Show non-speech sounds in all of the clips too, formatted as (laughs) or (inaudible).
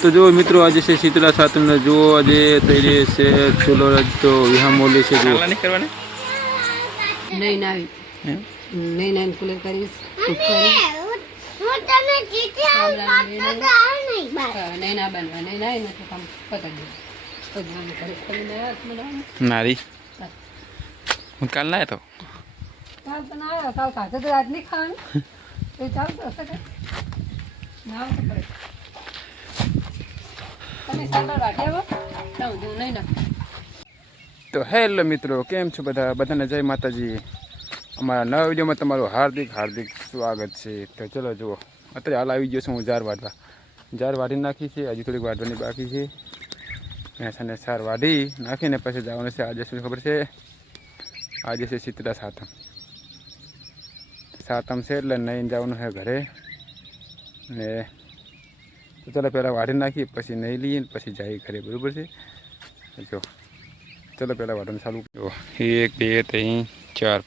તો જુઓ મિત્રો આજે છે શીતળા સાતમને. જુઓ આજે થઈ રહી છે ચૂલો તો વિહામોલી છે જુઓ. નહીં કરવાને નહીં ના હે? નહીં ના કુલર કરીશ નહીં ના બનવા નહીં કામ બનાવવાનું. નારી? હું. કાલ ના તો? કાલ પણ આવ્યા કાલ ખાતે તો રાત નહીં ખાવાનું. (laughs) એ ચાલતું હશે ના પડે તમે સાંભળ વાટી આવો ના હું નહીં ના તો હેલો મિત્રો, કેમ છો બધા? બધાને જય માતાજી. અમારા નવા વિડીયોમાં તમારું હાર્દિક હાર્દિક સ્વાગત છે. તો ચલો જુઓ, અત્યારે હાલ આવી ગયો છું હું જાર વાઢવા. જાર વાઢી નાખી છે, હજી થોડીક વાઢવાની બાકી છે. ભેંસાને સાર વાઢી નાખીને પછી જવાનું છે, આજે શું ખબર છે? આજે છે શીતળા સાતમ. સાતમ છે એટલે નહીં જવાનું છે ઘરે. ને તો ચાલો પહેલાં વાઢી નાખીએ, પછી નહીં લઈએ, પછી જઈએ ઘરે બરાબર છે? જો, ચાલો પહેલાં વાટવાનું ચાલુ કરો એક, બે, ત્રણ, ચાર.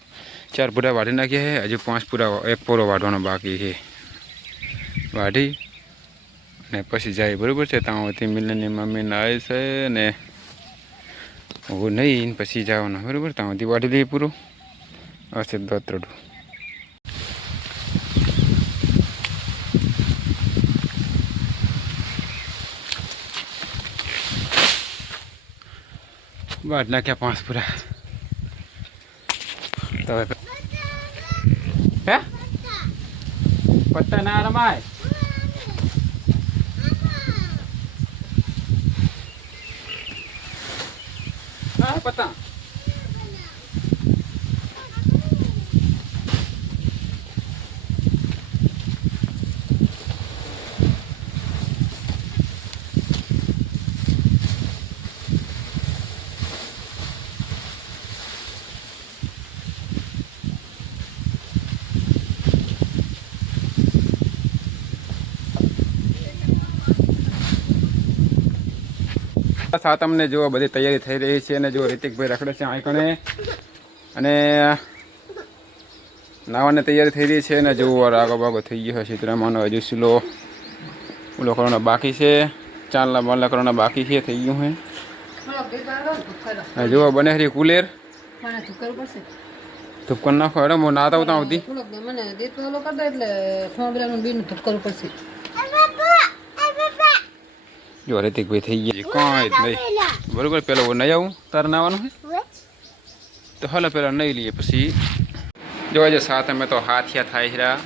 ચાર પૂરા વાટી નાખ્યા છે, હજુ પાંચ પૂરા એક પૂરો વાટવાનો બાકી છે. વાઢી ને પછી જાય બરાબર છે? ત્યાંથી મિલનની મમ્મીને આવે છે ને હું નહીં પછી જવાનું, બરાબર? ત્યાંથી વાટી દઈએ પૂરું. હશે દોતરડું. વાટ નાખ્યા પાંચ પૂરા તો હે પત્તા ના રમાય પત્તા સાતમને જો બધી તૈયારી થઈ રહી છે અને જો રિતિકભાઈ રખડે છે આંકણે અને નાવાની તૈયારી થઈ રહી છે અને જો રાગો બાગો થઈ ગયો છે સીતરામાનો હજુ સિલો ઓલો કરવાનો બાકી છે. ચાંદલા બાંદલા કરવાના બાકી છે, થઈ ગયું હે થોડોક બે કાઢો ને ધૂપ કરો અને જો બને હરી કુલેર મને ધૂપ કરવું પડશે ધૂપ કરી નાખો અરે હું નાતા આવતા આવતી થોડોક દે મને દેત ઓલો કરી દે એટલે થોડા બીનું ધૂપ કરવું પડશે જો કોઈ થઈ ગયા કાંઈ જ નહીં. બરોબર પેલો નહીં આવું તારે નાવાનું છે તો હાલો પેલા નહીં લઈએ પછી જોવા જો સાત અમે તો હાથિયા થાય છે રા.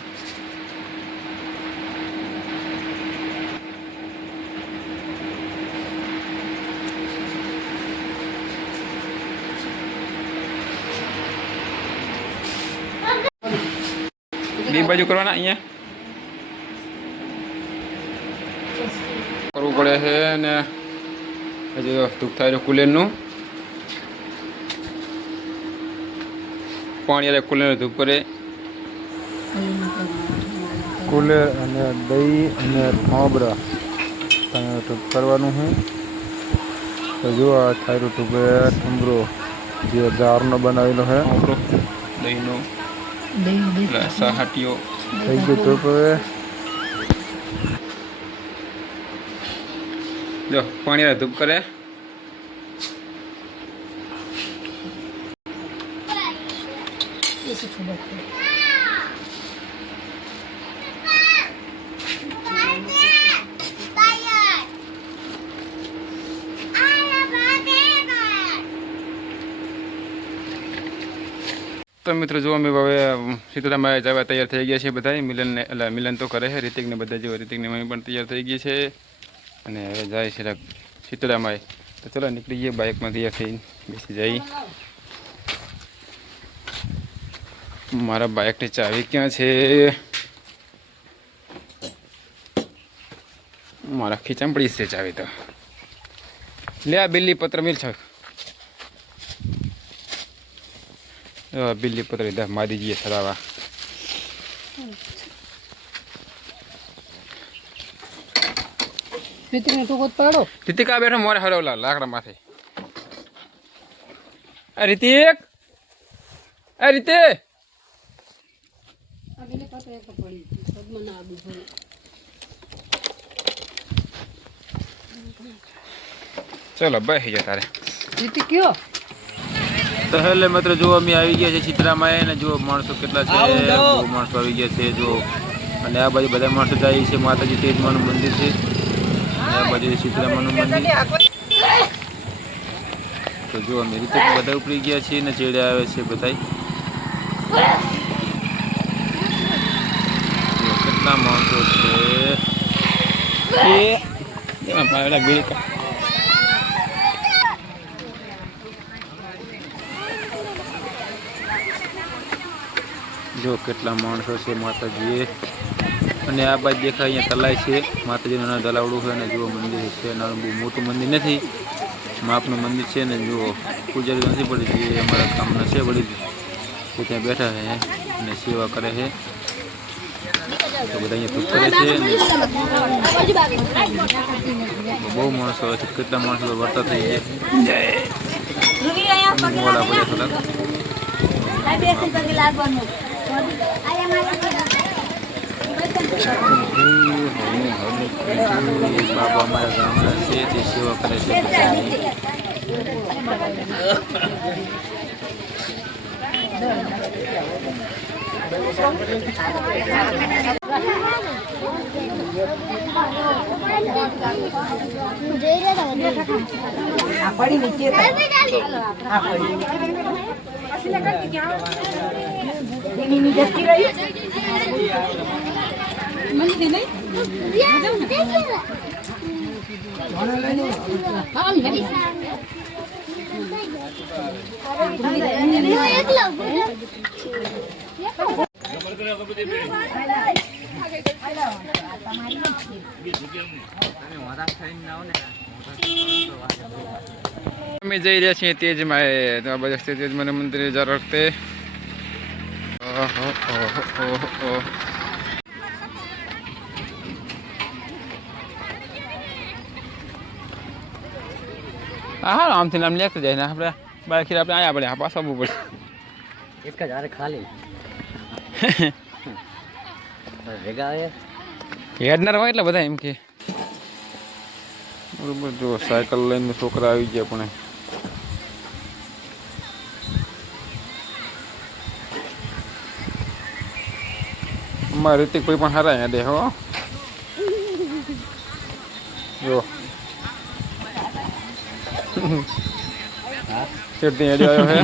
બે બાજુ કરવાના અહીંયા કરવું પડે છે અને હજુ દુઃખ થાય કુલેરનું. પાણી અરે કુલેરનું ધૂપ કરે કુલેર અને દહીં અને ફાબડા તમે ધૂપ કરવાનું છે. તો જો આ થાયરો ધૂપે ઠુમરો જે જારનો બનાવેલો છે. આપણો દહીંનો એટલે સહાટીઓ. થઈ ગયું ધૂપ હવે. જો, પાણી ધૂપ કરે. તો મિત્રો જો અમે હવે સીતારામાં જવા તૈયાર થઈ ગયા છે બધા મિલનને, એટલે મિલન તો કરે છે, રિતિકને બધા જેવા રિતિકની મમ્મી પણ તૈયાર થઈ ગઈ છે. અને હવે જાય છે શીતળામાં. તો ચલો નીકળી ગઈએ બાઇકમાં તૈયાર બેસી જઈ મારા બાઇકની ચાવી ક્યાં છે? મારા ખીચામ પડી છે ચાવી તો. લે આ બિલ્લી પત્ર મિલ છે. બિલ્લી પત્ર લીધા, મારી જઈએ સરાવા મિત્રને ટૂંકો પાડો. રિતિકા બેઠો મોરે હરવલા લાકડા માથે આ રિતિક! આ રીતે! આ ના ચલો બેસી જા તારે. જીતી કયો? તો હેલે માત્ર જો અમે આવી ગયા છે ચિત્રામાં એને જો માણસો કેટલા છે. માણસો આવી ગયા છે જો અને આ બાજુ બધા માણસો જાય છે માતાજી તેજમાનું મંદિર છે. અને મંદિર. તો જો અમે રીતે બધા ઉપડી ગયા છીએ ને ચેડે આવે છે બધા કેટલા માણસો છે. જો કેટલા માણસો છે માતાજીએ. અને આ બાજુ દેખાય અહીંયા તલાય છે. માતાજીનું નાનું તલાવડું છે અને જુઓ મંદિર છે. નાનું બહુ મોટું મંદિર નથી. માપનું મંદિર છે ને જુઓ, પૂજારી નથી પડી જે અમારા કામના છે વળી ત્યાં બેઠા છે અને સેવા કરે છે. તો બધા અહીંયા ધૂપ છે બહુ માણસો હોય છે કેટલા માણસો વર્તા થઈ જાય મોડા પડે થોડાક. બાબા અમારા ગામના છે તે સેવા કરે છે બધાની. અમે જઈ રહ્યા છીએ તેજમાં એ તેજ મને મંદિરે જા વખતે ઓહો ઓહો ઓહો ઓહો. હા હા આમથી નામ લેખ જાય ને આપણે બાકી આપણે અહીંયા પડે પાછા આવવું પડે. એક જ હારે ખાલી. (laughs) ભેગા આવે હેડનાર હોય એટલે બધા એમ કે. બરોબર જો સાયકલ લઈને છોકરા આવી ગયા પણ અમારે રીતે કોઈ પણ હારા હેડે હો. જો. ચડતી હેડે આવ્યો હે?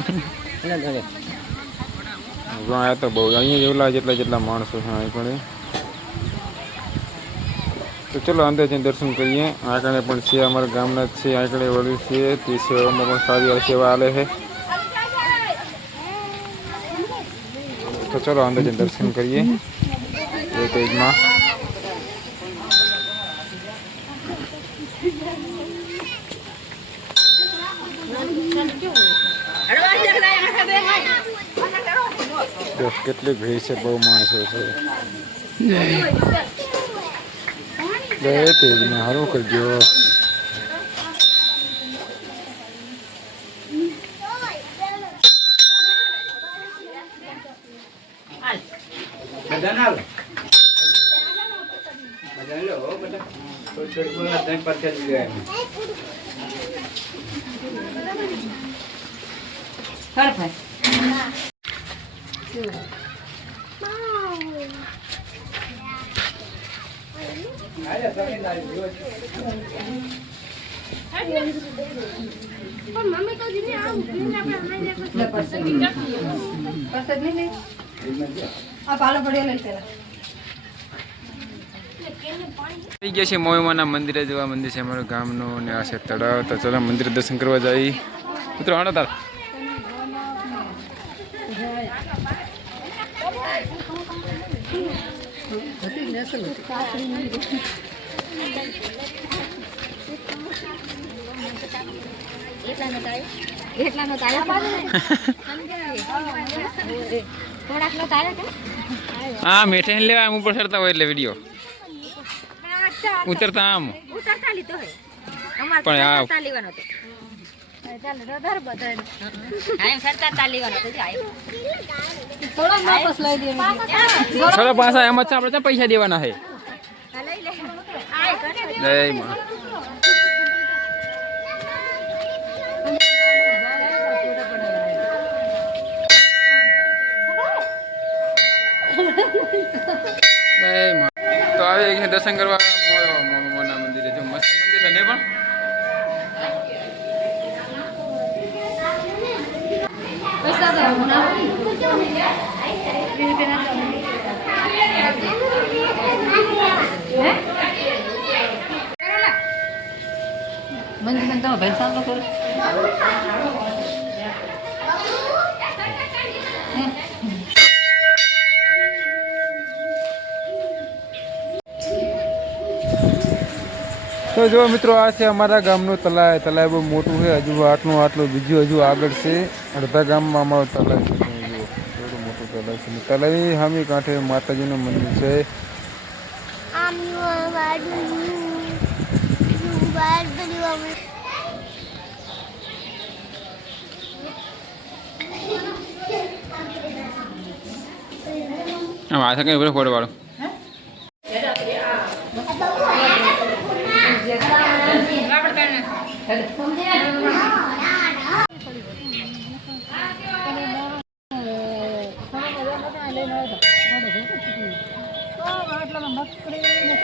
આ તો બહુ અહીંયા જેવલા જેટલા જેટલા માણસો છે અહીં પણ તો ચલો અંદર જઈને દર્શન કરીએ. આગળ પણ છે અમારા ગામના જ છે આગળ વળી છે તે સેવામાં પણ સારી સેવા આલે છે. તો ચલો અંદર જઈને દર્શન કરીએ. એ પેજમાં તો કેટલી ભીડ છે બહુ માણસો છે. બે તેજમાં સારું કરજો. પ્રસાદ નહીં લઈ આ પાલો પડ્યો લઈ પેલા થઈ ગયા છે મોયમાના મંદિરે જેવા મંદિર છે, અમારા ગામનું ને આ છે તળાવ. તો ચલો મંદિર દર્શન કરવા જઈ મિત્રો હાલો તાર. એટલાનો થોડાક નો તાળા કે હા મીઠાઈ લેવા આમ ઉપર ચડતા હોય એટલે વીડિયો ઉતરતા આમ. ઉતરતા લીધો અમાર પણ લેવાનો હતો. સરળ પાછા એમ જ આપણે પૈસા દેવાના છે. તો આવી દર્શન કરવા. મોના મંદિરે. જો મસ્ત મંદિર નહીં પણ? ના મંદિર તમે ભાઈ સાંભળો કરો તો જો મિત્રો, આ છે અમારા ગામનું તલાય. તલાય બહુ મોટું છે. હજુ આટલું આટલું બીજું હજુ આગળ છે. અડધા ગામમાં અમારું તલાવ છે તમે જુઓ. મોટું તલાવ છે. ને હામી સામે કાંઠે માતાજીનું મંદિર છે. આ આ કઈ ફોટો વાળો? Nos